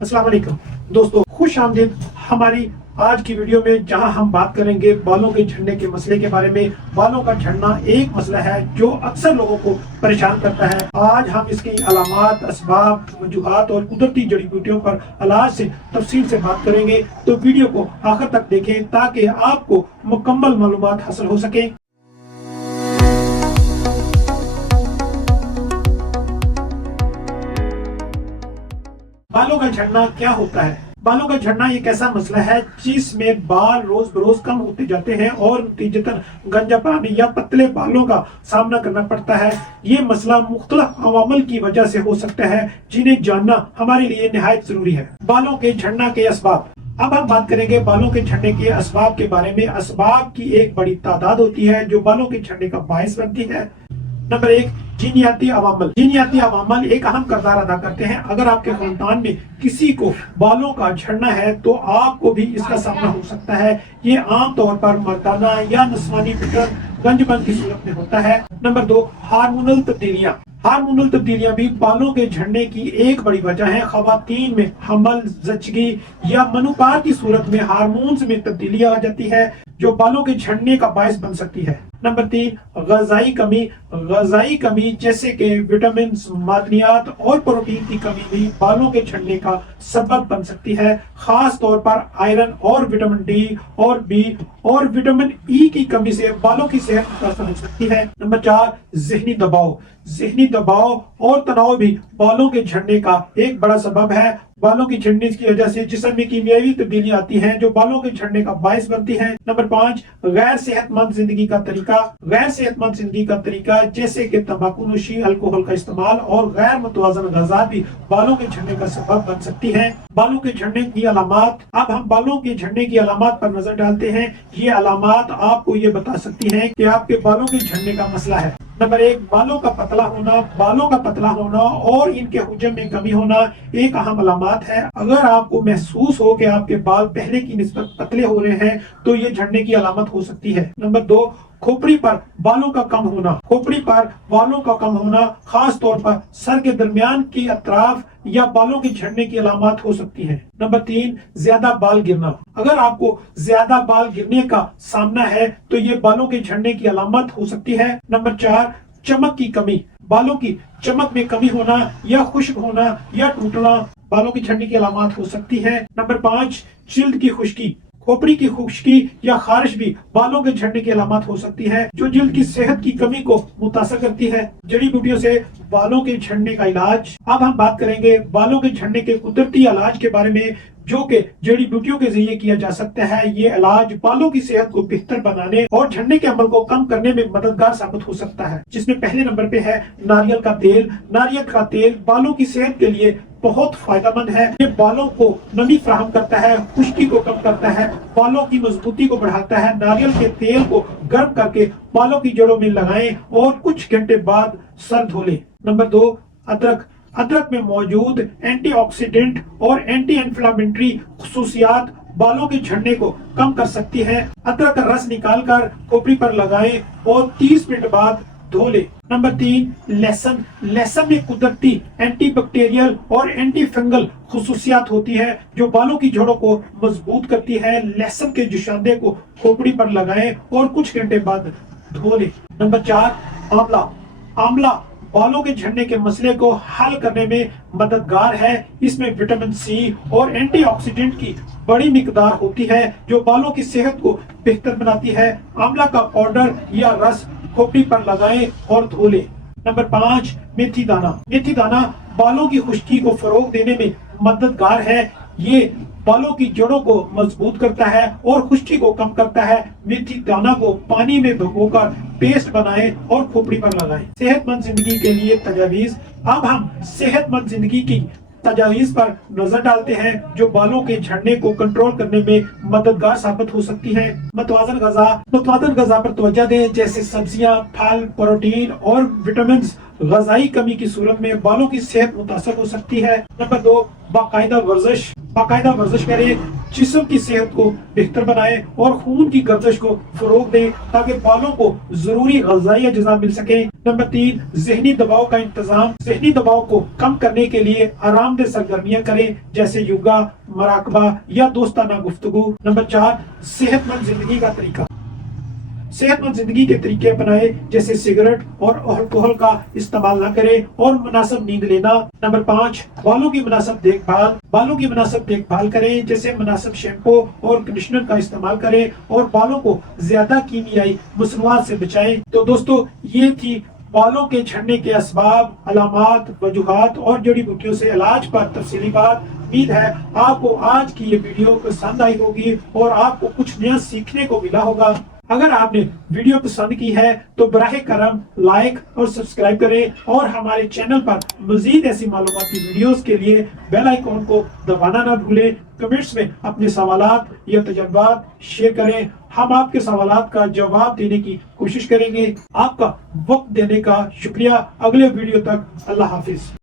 अस्सलाम वालेकुम दोस्तों, खुश आमदीद हमारी आज की वीडियो में, जहां हम बात करेंगे बालों के झड़ने के मसले के बारे में। बालों का झड़ना एक मसला है जो अक्सर लोगों को परेशान करता है। आज हम इसकी अलामात, असबाब, वजूहात और कुदरती जड़ी बूटियों पर इलाज से तफसील से बात करेंगे। तो वीडियो को आखिर तक देखें ताकि आपको मुकम्मल मालूमात हासिल हो सके। बालों का झड़ना क्या होता है? बालों का झड़ना एक ऐसा मसला है जिसमें बाल रोज बरोज कम होते जाते हैं और नतीजतन गंजापन या पतले बालों का सामना करना पड़ता है। ये मसला मुख्तलिफ अवामल की वजह से हो सकता है जिन्हें जानना हमारे लिए निहायत जरूरी है। बालों के झड़ना के असबाब। अब हम बात करेंगे बालों के झड़ने के असबाब के बारे में। असबाब की एक बड़ी तादाद होती है जो बालों के झड़ने का बायस बनती है। नंबर 1, जीनियाती अवामल। जीनियाती अवामल एक अहम किरदार अदा करते हैं। अगर आपके खानदान में किसी को बालों का झड़ना है तो आपको भी इसका सामना हो सकता है। ये आमतौर पर मर्दाना या नस्वानी फितर गंजपन की सूरत में होता है। नंबर 2, हार्मोनल तब्दीलियां। हार्मोनल तब्दीलियां भी बालों के झड़ने की एक बड़ी वजह है। खवातीन में हमल, जचगी या मनुपार की सूरत में हार्मोन्स में तब्दीली आ जाती है जो बालों के झड़ने का बायस बन सकती है। नंबर 3, ग़िज़ाई कमी। ग़िज़ाई कमी जैसे कि विटामिन, मादनियात और प्रोटीन की कमी भी बालों के झड़ने का सबब बन सकती है। खास तौर पर आयरन और विटामिन डी और बी और विटामिन ई की कमी से बालों की सेहत मुतासर हो सकती है। नंबर 4, ज़हनी दबाव। ज़हनी दबाव और तनाव भी बालों के झड़ने का एक बड़ा सबब है। बालों की झड़ने की वजह से जिस्म में कीमियावी तब्दीली आती है जो बालों के झड़ने का बायस बनती है। नंबर 5, गैर सेहतमंद जिंदगी का तरीका। गैर सेहतमंद जिंदगी का तरीका जैसे कि तंबाकू नोशी, अल्कोहल का इस्तेमाल और गैर मुतवाज़न ग़िज़ा भी बालों के झड़ने का सबब बन सकती है। बालों के झड़ने की अलामात। अब हम बालों के झड़ने की अलामात पर नजर डालते हैं। ये अलामात आपको ये बता सकती हैं कि आपके बालों के झड़ने का मसला है। नंबर 1, बालों का पतला होना। बालों का पतला होना और इनके हुजम में कमी होना एक अहम अलामत है। अगर आपको महसूस हो कि आपके बाल पहले की निस्बत पतले हो रहे हैं तो ये झड़ने की अलामत हो सकती है। नंबर 2, खोपड़ी पर बालों का कम होना। खोपड़ी पर बालों का कम होना खास तौर पर सर के दरमियान की अतराफ या बालों के झड़ने की अलामत हो सकती है। नंबर 3, ज्यादा बाल गिरना। अगर आपको ज्यादा बाल गिरने का सामना है तो ये बालों के झड़ने की अलामत हो सकती है। नंबर 4, चमक की कमी। बालों की चमक में कमी होना या खुश्क होना या टूटना बालों की झड़ने की अलामत हो सकती है। नंबर 5, जिल्द की खुश्की। खोपड़ी की खुश्की या खारिश भी बालों के झड़ने की अलामत हो सकती है जो जिल्द की सेहत की कमी को मुतासर करती है। जड़ी बूटियों से बालों के झड़ने का इलाज। अब हम बात करेंगे बालों के झड़ने के कुदरती इलाज के बारे में जो कि जड़ी बूटियों के जरिए किया जा सकता है। ये इलाज बालों की सेहत को बेहतर बनाने और झड़ने के अमल को कम करने में मददगार साबित हो सकता है, जिसमें पहले नंबर पे है नारियल का तेल। नारियल का तेल बालों की सेहत के लिए बहुत फायदेमंद है। ये बालों को नमी फराहम करता है, खुश्की को कम करता है, बालों की मजबूती को बढ़ाता है। नारियल के तेल को गर्म करके बालों की जड़ों में लगाएं और कुछ घंटे बाद सर धो लें। नंबर 2, अदरक। अदरक में मौजूद एंटीऑक्सीडेंट और एंटी इन्फ्लेमेटरी खुसूसियात बालों के झड़ने को कम कर सकती है। अदरक का रस निकालकर खोपड़ी पर लगाएं और 30 मिनट बाद धो ले। नंबर 3, लहसुन। लहसुन में कुदरती एंटी बैक्टीरियल और एंटी फंगल खुसूसियात होती है जो बालों की जड़ों को मजबूत करती है। लहसुन के जुशांदे को खोपड़ी पर लगाएं और कुछ घंटे बाद धो ले। नंबर 4, आंवला। आंवला बालों के झड़ने के मसले को हल करने में मददगार है। इसमें विटामिन सी और एंटीऑक्सीडेंट की बड़ी मिकदार होती है जो बालों की सेहत को बेहतर बनाती है। आंवला का पाउडर या रस खोपड़ी पर लगाएं और धो लें। नंबर 5, मेथी दाना। मेथी दाना बालों की खुश्की को फरोग देने में मददगार है। ये बालों की जड़ों को मजबूत करता है और खुश्की को कम करता है। मेथी दाना को पानी में भिगोकर पेस्ट बनाएं और खोपड़ी पर लगाएं। सेहतमंद जिंदगी के लिए तजावीज। अब हम सेहतमंद जिंदगी की तजावीज पर नजर डालते हैं जो बालों के झड़ने को कंट्रोल करने में मददगार साबित हो सकती है। मुतवाज़न ग़िज़ा पर तवज्जो दें जैसे सब्जियां, फल, प्रोटीन और विटामिन غذائی کمی کی صورت میں بالوں کی صحت متاثر ہو سکتی ہے۔ نمبر 2، باقاعدہ ورزش کریں، جسم کی صحت کو بہتر بنائے اور خون کی گردش کو فروغ دیں تاکہ بالوں کو ضروری غذائی اجزاء مل سکیں۔ نمبر 3، ذہنی دباؤ کا انتظام، ذہنی دباؤ کو کم کرنے کے لیے آرام دہ سرگرمیاں کریں جیسے یوگا، مراقبہ یا دوستانہ گفتگو۔ نمبر 4، صحت مند زندگی کا طریقہ، صحت مند زندگی کے طریقے اپنائے جیسے سگریٹ اور الکوہل کا استعمال نہ کریں اور مناسب نیند لینا۔ نمبر 5، بالوں کی مناسب دیکھ بھال کریں جیسے مناسب شیمپو اور کنڈیشنر کا استعمال کریں اور بالوں کو زیادہ کیمیائی مصنوعات سے بچائیں۔ تو دوستو، یہ تھی بالوں کے جھڑنے کے اسباب، علامات، وجوہات اور جڑی بوٹیوں سے علاج پر تفصیلی بات۔ امید ہے آپ کو آج کی یہ ویڈیو پسند آئی ہوگی اور آپ کو کچھ نیا سیکھنے کو ملا ہوگا۔ اگر آپ نے ویڈیو پسند کی ہے تو براہ کرم لائک اور سبسکرائب کریں اور ہمارے چینل پر مزید ایسی معلوماتی ویڈیوز کے لیے بیل آئیکن کو دبانا نہ بھولیں۔ کمنٹس میں اپنے سوالات یا تجربات شیئر کریں، ہم آپ کے سوالات کا جواب دینے کی کوشش کریں گے۔ آپ کا وقت دینے کا شکریہ۔ اگلے ویڈیو تک اللہ حافظ۔